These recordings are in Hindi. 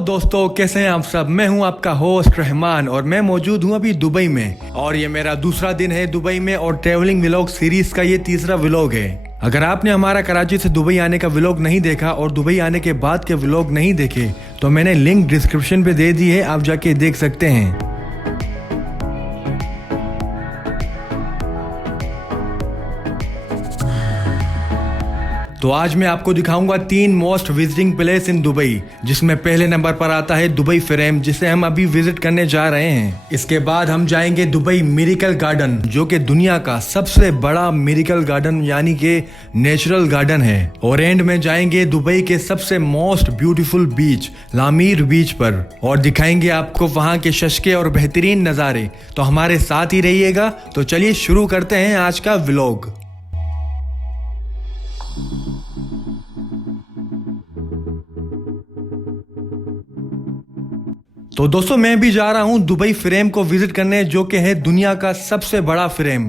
दोस्तों, कैसे हैं आप सब। मैं हूं आपका होस्ट रहमान और मैं मौजूद हूं अभी दुबई में और ये मेरा दूसरा दिन है दुबई में और ट्रैवलिंग व्लॉग सीरीज का ये तीसरा व्लॉग है। अगर आपने हमारा कराची से दुबई आने का व्लॉग नहीं देखा और दुबई आने के बाद के व्लॉग नहीं देखे तो मैंने लिंक डिस्क्रिप्शन पे दे दी है, आप जाके देख सकते हैं। तो आज मैं आपको दिखाऊंगा 3 most visiting place in Dubai, जिसमें पहले नंबर पर आता है दुबई फ्रेम, जिसे हम अभी विजिट करने जा रहे हैं। इसके बाद हम जाएंगे दुबई मिरेकल गार्डन, जो कि दुनिया का सबसे बड़ा मिरेकल गार्डन यानी कि नेचुरल गार्डन है। और एंड में जाएंगे दुबई के सबसे मोस्ट ब्यूटीफुल बीच लामीर बीच पर और दिखाएंगे आपको वहाँ के शशके और बेहतरीन नज़ारे। तो हमारे साथ ही रहिएगा। तो चलिए शुरू करते हैं आज का व्लॉग। तो दोस्तों, मैं भी जा रहा हूं दुबई फ्रेम को विजिट करने, जो कि है दुनिया का सबसे बड़ा फ्रेम।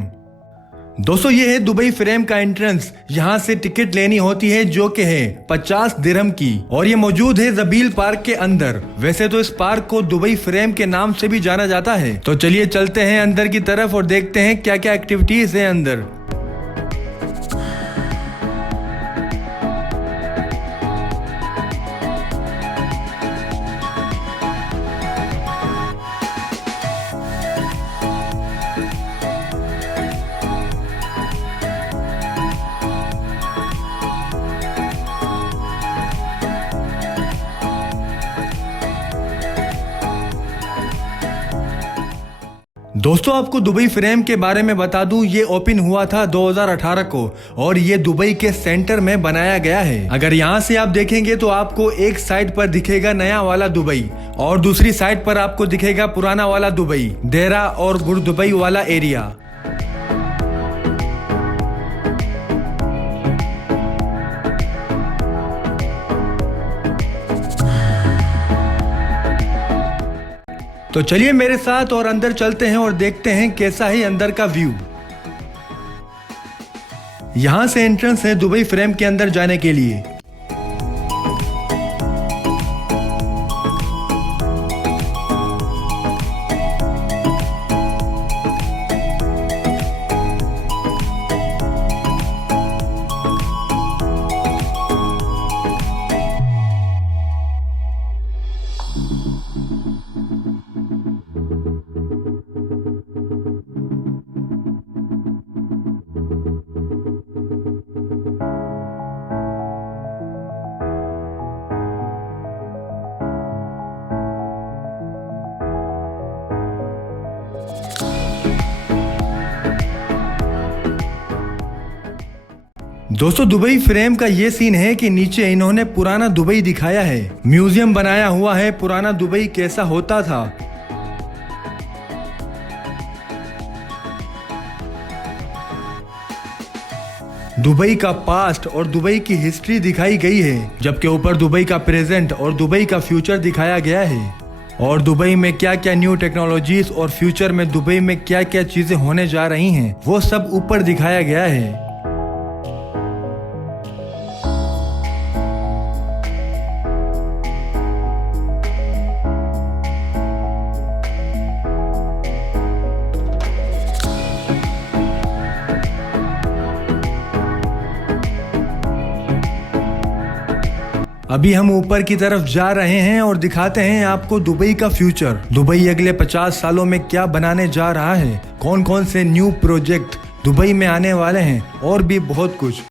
दोस्तों, ये है दुबई फ्रेम का एंट्रेंस। यहाँ से टिकट लेनी होती है, जो कि है 50 दिरहम की, और ये मौजूद है जबील पार्क के अंदर। वैसे तो इस पार्क को दुबई फ्रेम के नाम से भी जाना जाता है। तो चलिए चलते हैं अंदर की तरफ और देखते हैं क्या क्या एक्टिविटीज है अंदर। दोस्तों, आपको दुबई फ्रेम के बारे में बता दूं, ये ओपन हुआ था 2018 को और ये दुबई के सेंटर में बनाया गया है। अगर यहाँ से आप देखेंगे तो आपको एक साइड पर दिखेगा नया वाला दुबई और दूसरी साइड पर आपको दिखेगा पुराना वाला दुबई, देरा और गुरदुबई वाला एरिया। तो चलिए मेरे साथ और अंदर चलते हैं और देखते हैं कैसा है अंदर का व्यू। यहां से एंट्रेंस है दुबई फ्रेम के अंदर जाने के लिए। दोस्तों, दुबई फ्रेम का ये सीन है कि नीचे इन्होंने पुराना दुबई दिखाया है, म्यूजियम बनाया हुआ है पुराना दुबई कैसा होता था। दुबई का पास्ट और दुबई की हिस्ट्री दिखाई गई है, जबकि ऊपर दुबई का प्रेजेंट और दुबई का फ्यूचर दिखाया गया है। और दुबई में क्या क्या न्यू टेक्नोलॉजीज और फ्यूचर में दुबई में क्या क्या चीजें होने जा रही हैं, वो सब ऊपर दिखाया गया है। अभी हम ऊपर की तरफ जा रहे हैं और दिखाते हैं आपको दुबई का फ्यूचर। दुबई अगले 50 सालों में क्या बनाने जा रहा है, कौन कौन से न्यू प्रोजेक्ट दुबई में आने वाले हैं और भी बहुत कुछ।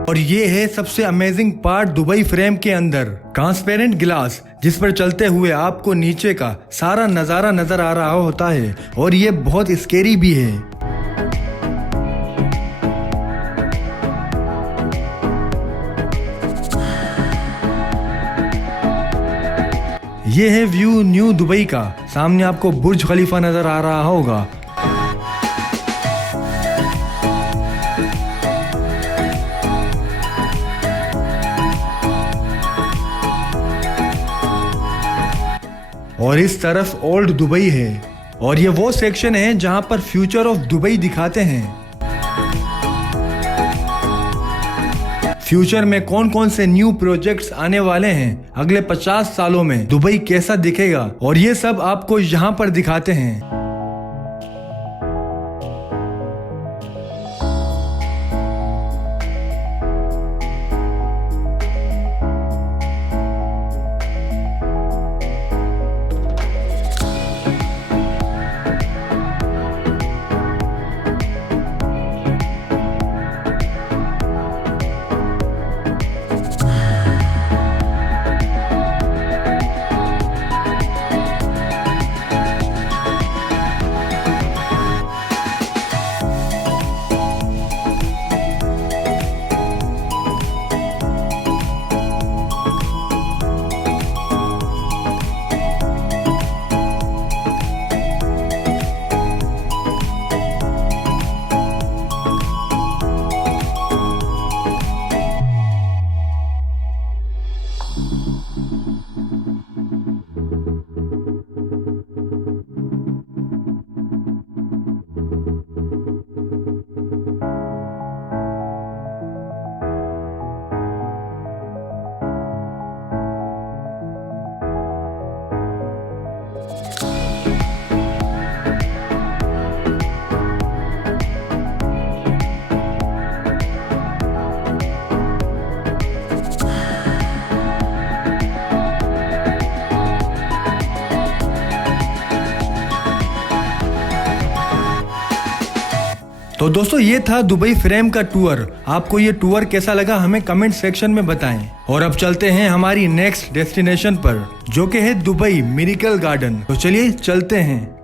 और ये है सबसे अमेजिंग पार्ट दुबई फ्रेम के अंदर, ट्रांसपेरेंट ग्लास, जिस पर चलते हुए आपको नीचे का सारा नजारा नजर आ रहा होता है और ये बहुत स्केरी भी है। ये है व्यू न्यू दुबई का। सामने आपको बुर्ज खलीफा नजर आ रहा होगा। और इस तरफ ओल्ड दुबई है और ये वो सेक्शन है जहां पर फ्यूचर ऑफ दुबई दिखाते हैं। फ्यूचर में कौन कौन से न्यू प्रोजेक्ट्स आने वाले हैं, अगले 50 सालों में दुबई कैसा दिखेगा, और ये सब आपको यहाँ पर दिखाते हैं। तो दोस्तों ये था दुबई फ्रेम का टूर। आपको ये टूर कैसा लगा हमें कमेंट सेक्शन में बताएं। और अब चलते हैं हमारी नेक्स्ट डेस्टिनेशन पर, जो कि है दुबई मिरेकल गार्डन। तो चलिए चलते हैं।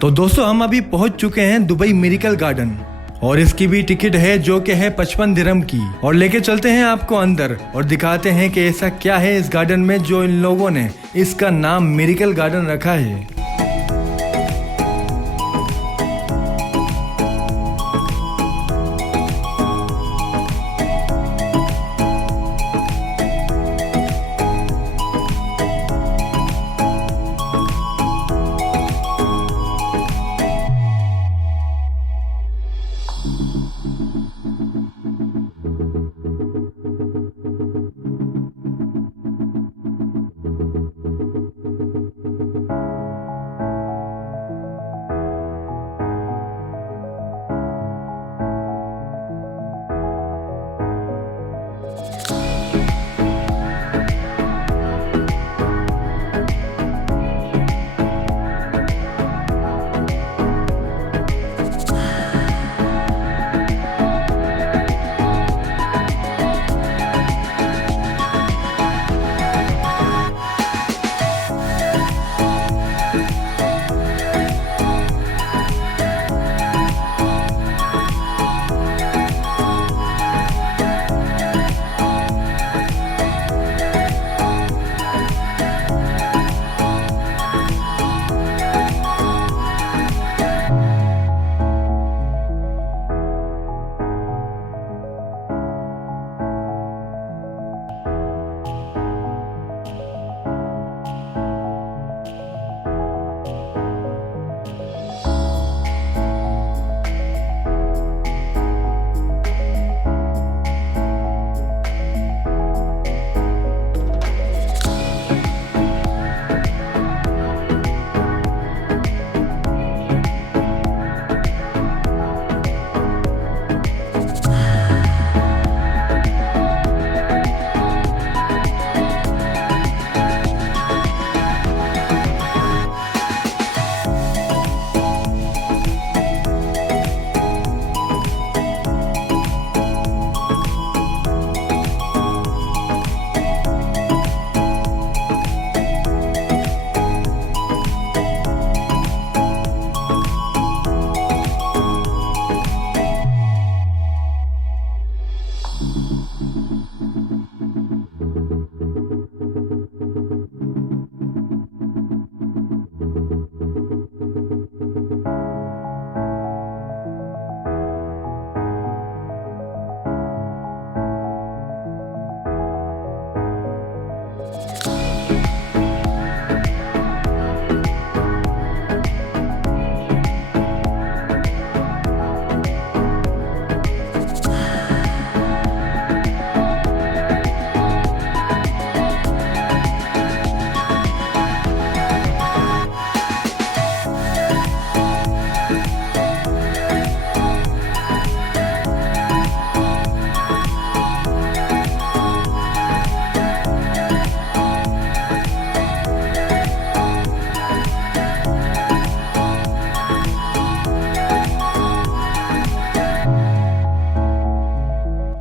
तो दोस्तों हम अभी पहुंच चुके हैं दुबई मिरेकल गार्डन और इसकी भी टिकट है जो कि है 55 दिरहम की। और लेके चलते हैं आपको अंदर और दिखाते हैं कि ऐसा क्या है इस गार्डन में जो इन लोगों ने इसका नाम मिरेकल गार्डन रखा है।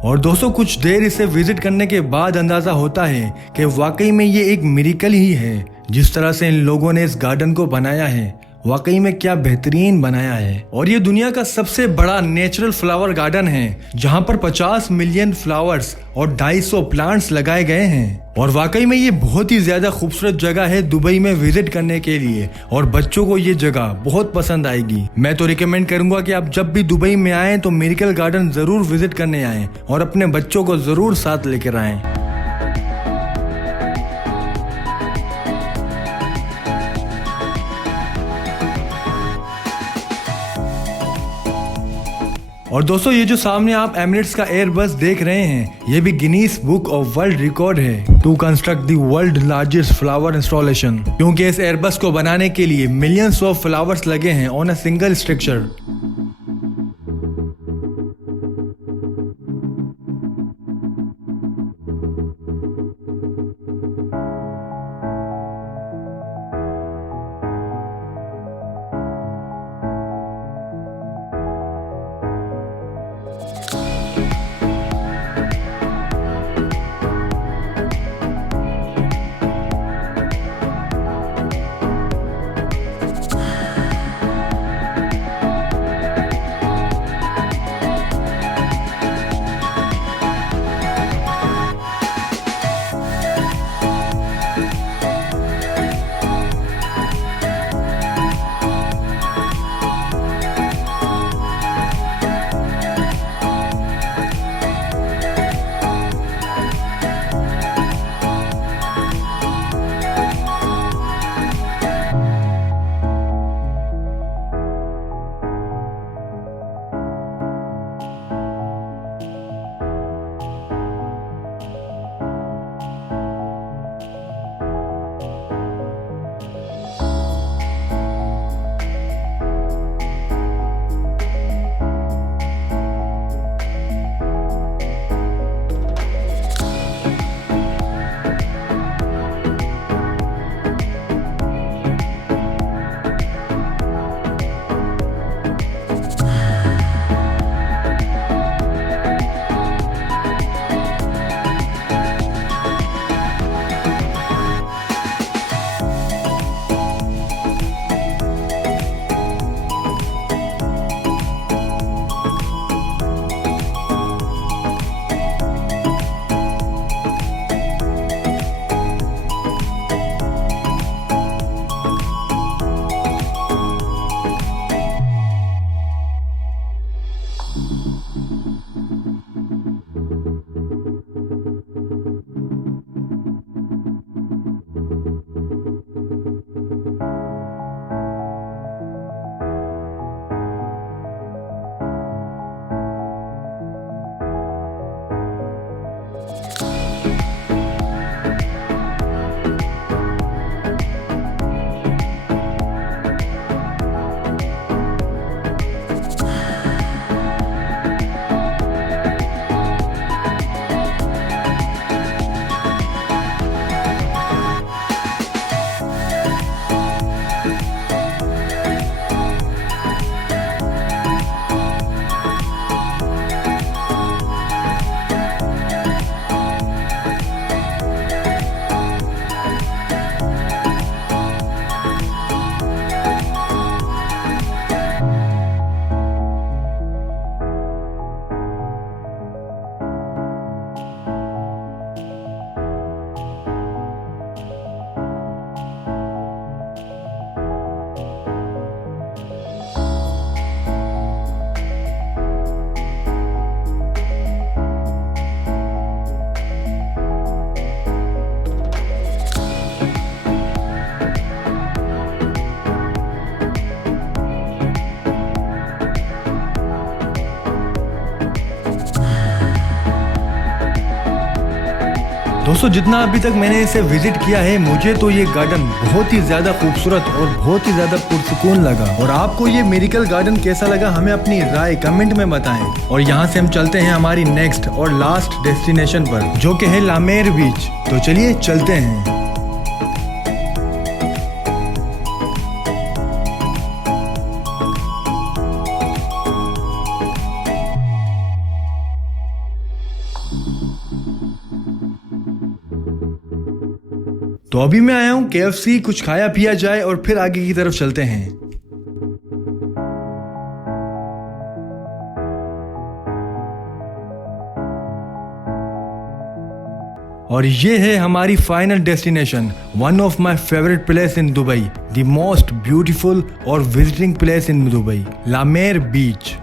और दोस्तों कुछ देर इसे विजिट करने के बाद अंदाजा होता है कि वाकई में ये एक मिरेकल ही है। जिस तरह से इन लोगों ने इस गार्डन को बनाया है, वाकई में क्या बेहतरीन बनाया है। और ये दुनिया का सबसे बड़ा नेचुरल फ्लावर गार्डन है जहाँ पर 50 मिलियन फ्लावर्स और 250 प्लांट्स लगाए गए हैं। और वाकई में ये बहुत ही ज्यादा खूबसूरत जगह है दुबई में विजिट करने के लिए, और बच्चों को ये जगह बहुत पसंद आएगी। मैं तो रिकमेंड करूंगा कि आप जब भी दुबई में आएं तो मिरेकल गार्डन जरूर विजिट करने आएं और अपने बच्चों को जरूर साथ लेकर आएं। और दोस्तों ये जो सामने आप एमिरेट्स का एयरबस देख रहे हैं, ये भी Guinness book of world record है to construct the world largest flower installation, क्योंकि इस एयरबस को बनाने के लिए मिलियंस ऑफ फ्लावर्स लगे हैं ऑन अ सिंगल स्ट्रक्चर। दोस्तों जितना अभी तक मैंने इसे विजिट किया है, मुझे तो ये गार्डन बहुत ही ज्यादा खूबसूरत और बहुत ही ज्यादा पुरसुकून लगा। और आपको ये मिरेकल गार्डन कैसा लगा, हमें अपनी राय कमेंट में बताएं। और यहाँ से हम चलते हैं हमारी नेक्स्ट और लास्ट डेस्टिनेशन पर, जो कि है लामेर बीच। तो चलिए चलते हैं। तो अभी मैं आया हूँ KFC, कुछ खाया पिया जाए और फिर आगे की तरफ चलते हैं। और ये है हमारी final destination, one of my favourite place in Dubai, the most beautiful और विजिटिंग प्लेस इन दुबई, लामेर बीच।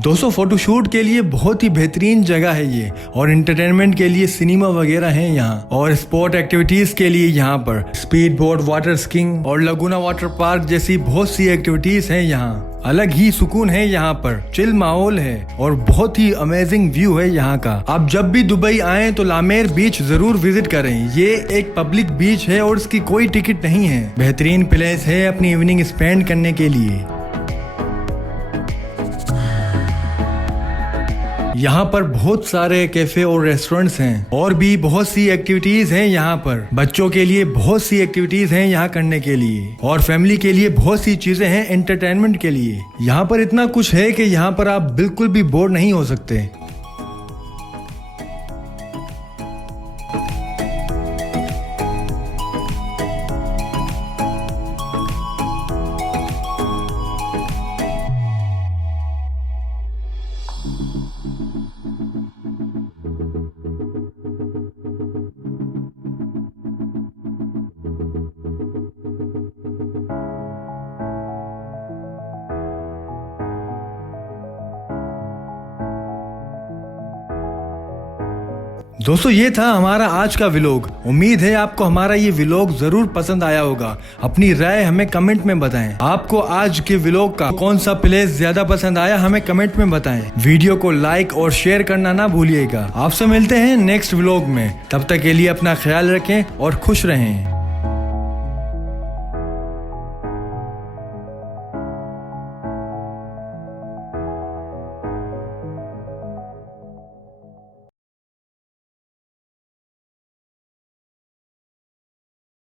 दोस्तों फोटोशूट के लिए बहुत ही बेहतरीन जगह है ये, और एंटरटेनमेंट के लिए सिनेमा वगैरह है यहाँ, और स्पोर्ट एक्टिविटीज के लिए यहाँ पर स्पीड बोट, वाटर स्कीइंग और लगुना वाटर पार्क जैसी बहुत सी एक्टिविटीज हैं यहाँ। अलग ही सुकून है यहाँ पर, चिल माहौल है और बहुत ही अमेजिंग व्यू है यहाँ का। आप जब भी दुबई आए तो लामेर बीच जरूर विजिट करें। ये एक पब्लिक बीच है और इसकी कोई टिकट नहीं है। बेहतरीन प्लेस है अपनी इवनिंग स्पेंड करने के लिए। यहाँ पर बहुत सारे कैफे और रेस्टोरेंट्स हैं और भी बहुत सी एक्टिविटीज हैं यहाँ पर। बच्चों के लिए बहुत सी एक्टिविटीज हैं यहाँ करने के लिए, और फैमिली के लिए बहुत सी चीजें हैं एंटरटेनमेंट के लिए। यहाँ पर इतना कुछ है कि यहाँ पर आप बिल्कुल भी बोर नहीं हो सकते। दोस्तों ये था हमारा आज का व्लॉग। उम्मीद है आपको हमारा ये व्लॉग जरूर पसंद आया होगा। अपनी राय हमें कमेंट में बताएं। आपको आज के व्लॉग का कौन सा प्लेस ज्यादा पसंद आया हमें कमेंट में बताएं। वीडियो को लाइक और शेयर करना ना भूलिएगा। आपसे मिलते हैं नेक्स्ट व्लॉग में। तब तक के लिए अपना ख्याल रखें और खुश रहें।